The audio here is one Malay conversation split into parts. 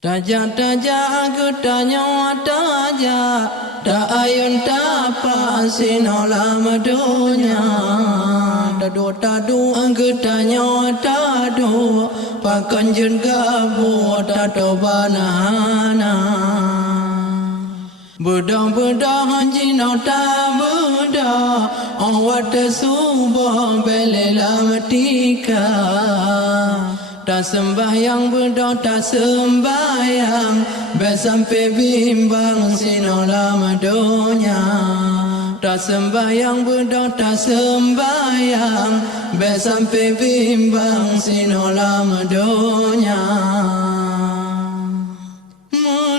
Taja aku tanya taja, tak ayun tak sinolam dunia. Tadu aku tanya tadu, pakan jen gabu tado banana. Budak jino ta budak, awat subuh belelam tika. Tak sembahyang budak tak sembahyang, sampai bimbang sinolam dunia. Tak sembahyang budak tak sembahyang, sampai bimbang sinolam dunia. Menuntut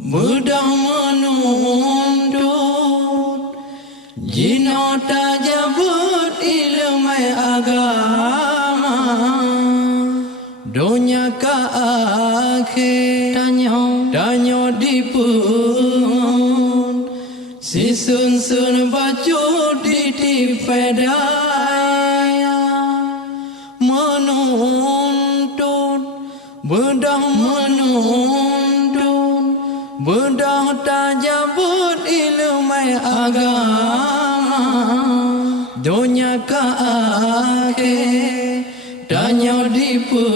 budak menuntut, jino tak jabut ilmu agama. Dunia ke akhir tanya dipun, si sun baju di pedaya. Menuntut budak menuntut, budak tak jabut ilmu agama. Dunia ke akhir tanya dipun,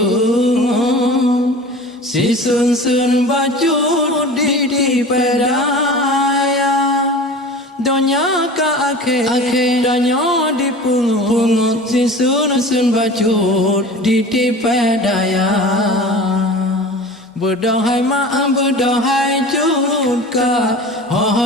si sun baju di pedaya. Dunia ke akhir tanya dipun, si sun baju di pedaya. Berdahai maaf berdahai juga,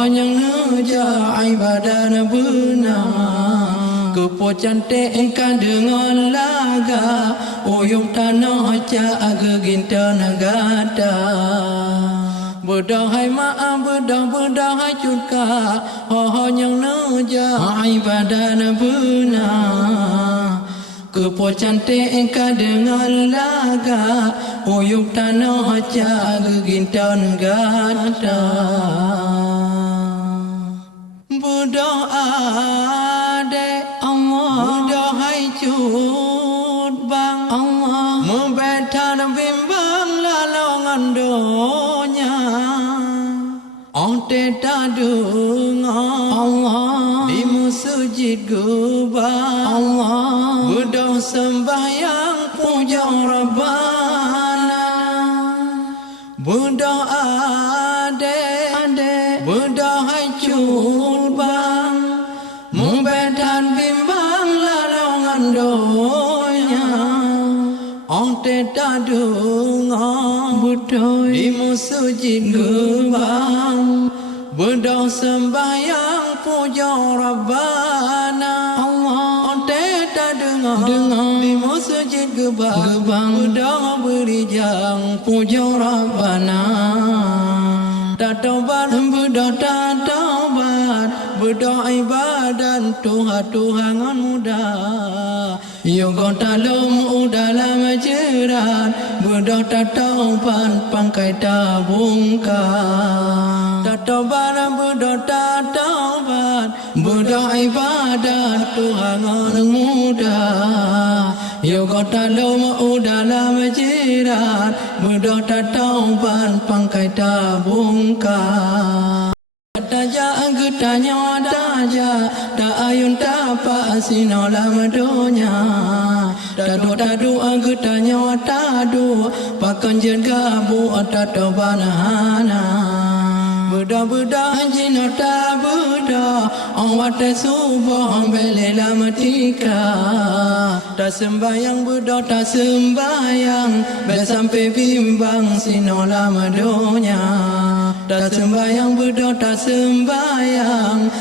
yang nuja ibadah benar. Kepo cantik engkau dengan laga, uyuk tanah jaga ginta negara. Berdahai maaf berdahai juga, yang nuja ibadah benar. Kepo cantik engkau dengan laga, uyuk tanah jaga ginta negara. Berdoa dek Allah, berdoa cut bang Allah, membetan bimbang lalongan donya. Onte tadunga Allah, di masjid gubah Allah, berdoa sembahyang puja Rabbana. Berdoa adek, berdoa cut bang, membetan bimbang lalongan donya. Onte tadunga budoy di masjid gebang, berdoa sembahyang puja Rabbana Allah. Onte tadunga di masjid gebang, berdoa berijang puja Rabbana. Tak taubat berdoa tak taubat, berdoa ibadat Tuhan muda. Yogo talum udalam jerat, berdoa tak taubat pangkai tabungka. Tak taubat berdoa tak taubat, berdoa ibadat Tuhan muda. Yogo talum udalam jerat, berdoa tak taubat pangkai tabungka. Taja aku tanya taja, tak ayun tak sinolam dunia. Tadu aku tanya tadu, pakan jen gabu tado banana. Budak jino tak budak, awat subuh belelam tika. Tak sembahyang budak tak sembahyang, sampai bimbang sinolam dunia. Tak sembahyang budak tak sembahyang,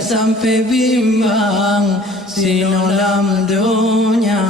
sampai bimbang sinolam dunia.